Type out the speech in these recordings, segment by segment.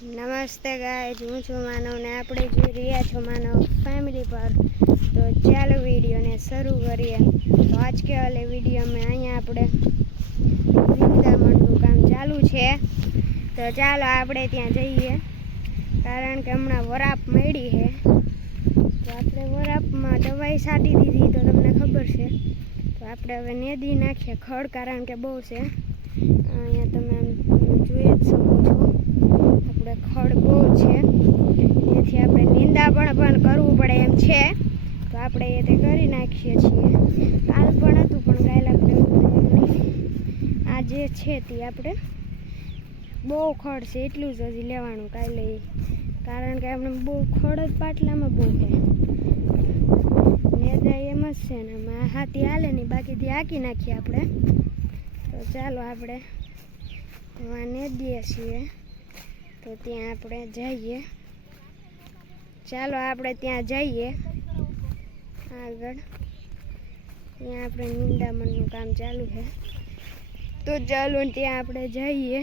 નમસ્તે ગાઈસ, હું છું માનવ ને આપણે જોઈ રહ્યા છો માનવ ફેમિલી પર। તો ચાલો વિડીયોને શરૂ કરીએ। તો આજ કે વાલે વિડીયો में અહીંયા આપણે નિંદામણનું કામ ચાલુ છે। તો ચાલો આપણે ત્યાં જઈએ, કારણ કે હમણાં વરાપ મળી છે। તો આપણે વરાપમાં દવાઈ છાંટી દીધી તો તમને ખબર છે। તો આપણે હવે નેદી નાખીએ ખડ, કારણ કે બહુ છે અહીંયા, તમે જોઈ જ શકો છો। આપણે ખડ બહુ છે, તેથી આપણે નિંદામણ પણ કરવું પડે એમ છે। તો આપણે એ તે કરી નાખીએ છીએ। કાલ પણ હતું, પણ કાલ આપણે આ જે છે તે આપણે બહુ ખડ છે એટલું જ હજી લેવાનું કાલે, કારણ કે આપણે બહુ ખડ જ પાટલામાં બહુ છે। નેદાય એમ જ છે ને, હાથી હાલે નહીં, બાકીથી હાંકી નાખીએ આપણે। તો ચાલો આપણે નેદીએ છીએ, તો ત્યાં આપણે જઈએ। ચાલો આપણે ત્યાં જઈએ આગળ, ત્યાં આપણે નિંદામણનું કામ ચાલુ છે। તો ચાલો ત્યાં આપણે જઈએ।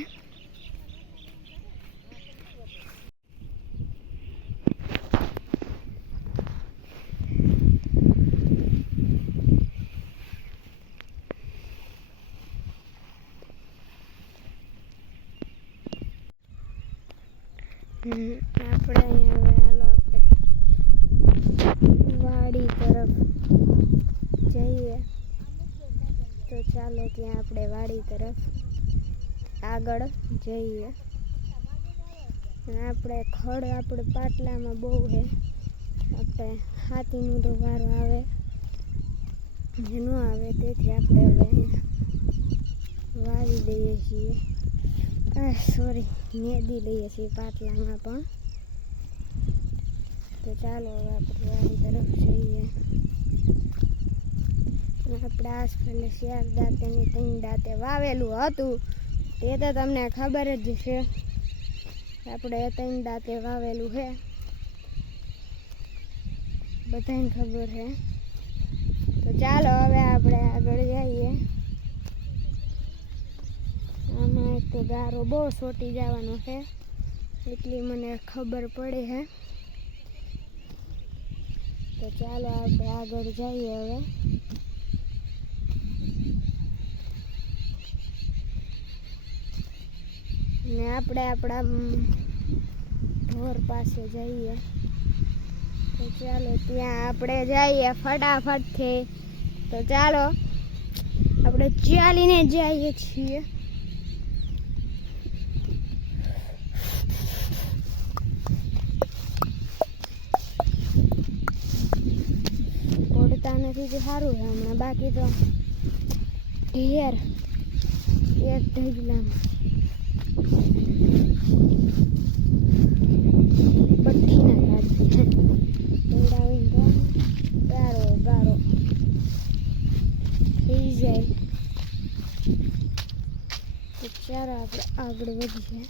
આપણે અહીંયા હાલો આપણે વાડી તરફ જઈએ। તો ચાલો ત્યાં આપણે વાડી તરફ આગળ જઈએ। આપણે ખડ આપણે પાટલામાં બહુ છે, આપણે હાથીનું તો વારો આવે ન આવે, તેથી આપણે હવે વાવી દઈએ છીએ, સોરી નેદી લઈએ છીએ પાટલામાં પણ। તો ચાલો હવે આપણે વાડી તરફ જઈએ। આપણે આસપાસ શિયાર દાંતેની 3 દાંતે વાવેલું હતું, તે તો તમને ખબર જ છે। આપણે 3 દાંતે વાવેલું છે, બધાને ખબર છે। તો ચાલો હવે આપણે આગળ જઈએ। આમાં એક તો ગારો બહુ સોટી જવાનો છે, એટલી મને ખબર પડે છે। તો ચાલો આપણે આગળ જઈએ હવે। ને આપણે આપણા ઢોર પાસે જઈએ। તો ચાલો ત્યાં આપણે જઈએ ફટાફટથી। તો ચાલો આપણે ચાલીને જઈએ છીએ। પડતા નથી તો સારું છે હમણાં, બાકી તો ઢેર એક ઢગલામાં બઠ્ઠીના કાઢી દોડાવીને તો ગારો ગારો થઈ જાય। તો ચાલો આપણે આગળ વધીએ।